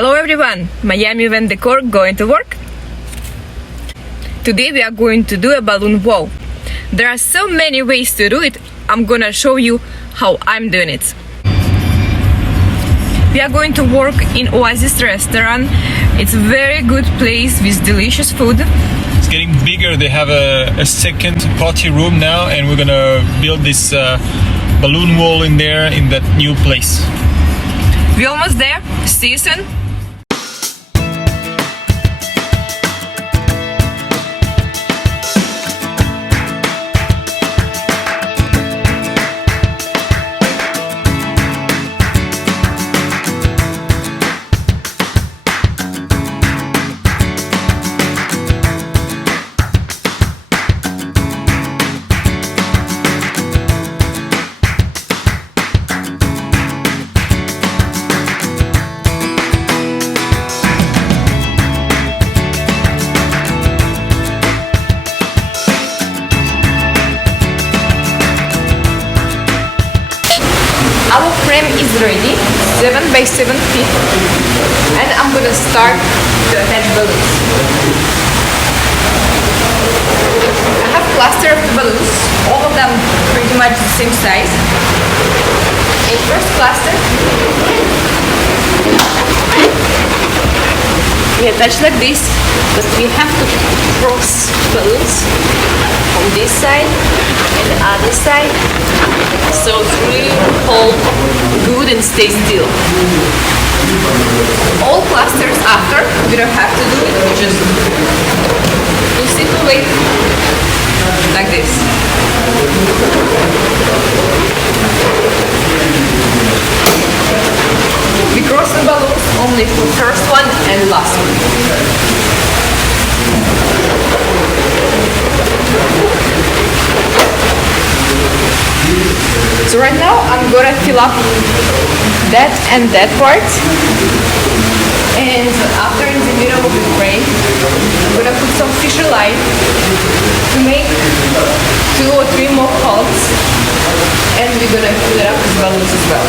Hello everyone, Miami Event Decor going to work? Today we are going to do a balloon wall. There are so many ways to do it, I'm gonna show you how I'm doing it. We are going to work in ORBZ restaurant. It's a very good place with delicious food. It's getting bigger, they have a second party room now, and we're gonna build this balloon wall in there in that new place. We're almost there, see you soon! Our frame is ready, 7 by 7 feet, and I'm gonna start to attach balloons. I have cluster of the balloons, all of them pretty much the same size. In first cluster, we attach like this, but we have to cross balloons on this side and the other side, so it's really hold good and stay still. All clusters after, we don't have to do it, we just do simple way like this. We cross the balloons only for first one and last one. So right now I'm gonna fill up that and that part, and after in the middle of the frame I'm gonna put some fisher line to make 2 or 3 more holes, and we're gonna fill it up with balloons as well.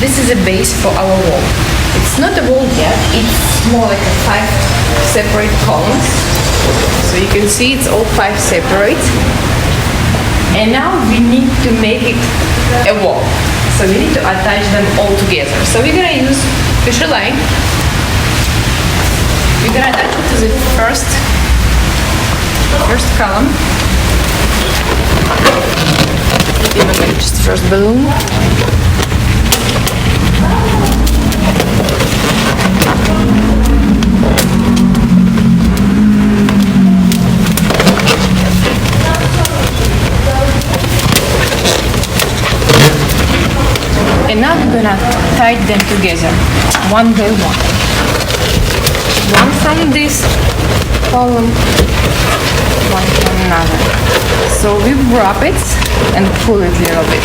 This is a base for our wall. It's not a wall yet, it's more like a 5 separate columns. So you can see it's all 5 separate. And now we need to make it a wall. So we need to attach them all together. So we're gonna use fisher line. We're gonna attach it to the first column. Even just first balloon. And now we're gonna tie them together, one by one. One from this column, one from another. So we wrap it and pull it a little bit.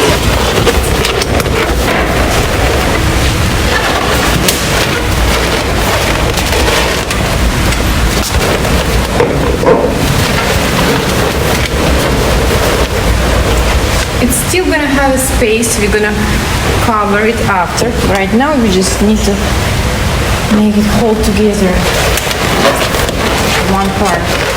It's still gonna have a space, we're gonna cover it after. Right now we just need to make it hold together one part.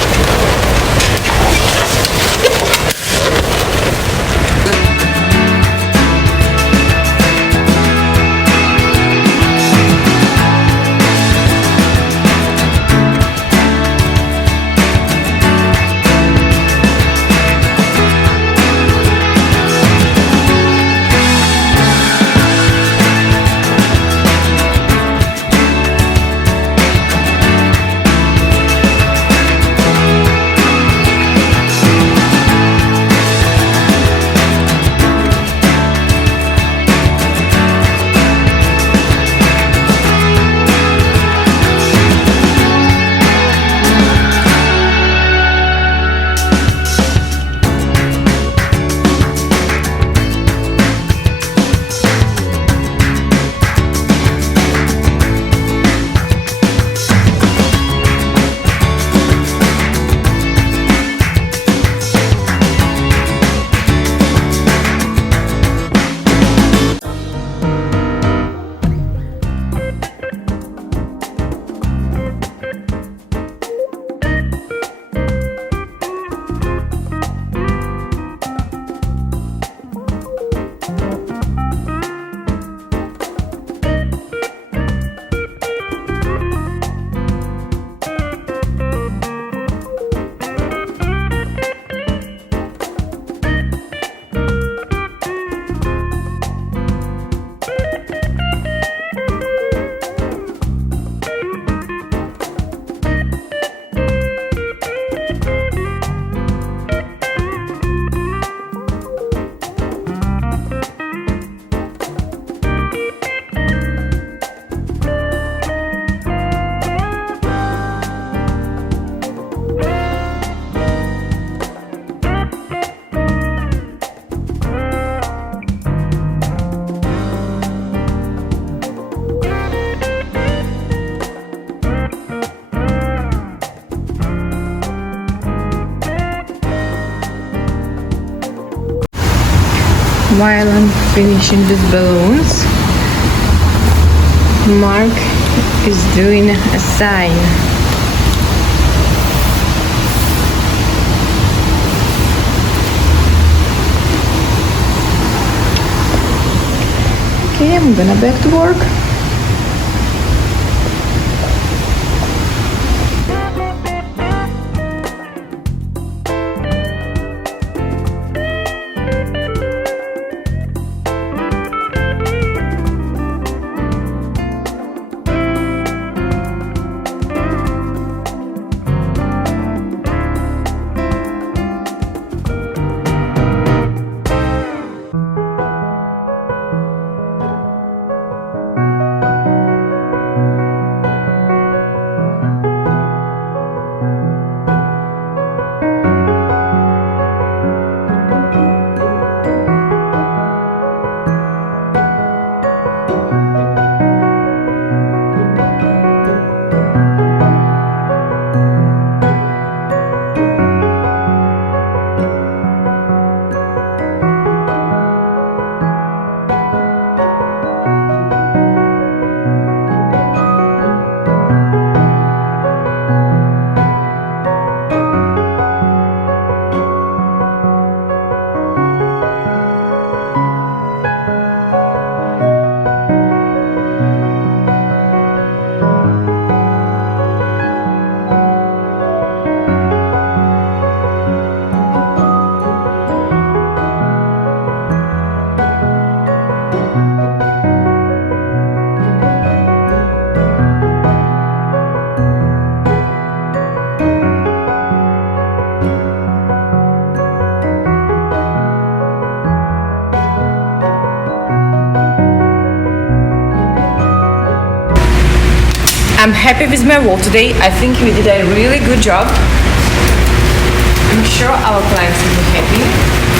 While I'm finishing these balloons, Mark is doing a sign. Okay, I'm gonna back to work. happy with my wall today. I think we did a really good job. I'm sure our clients will be happy.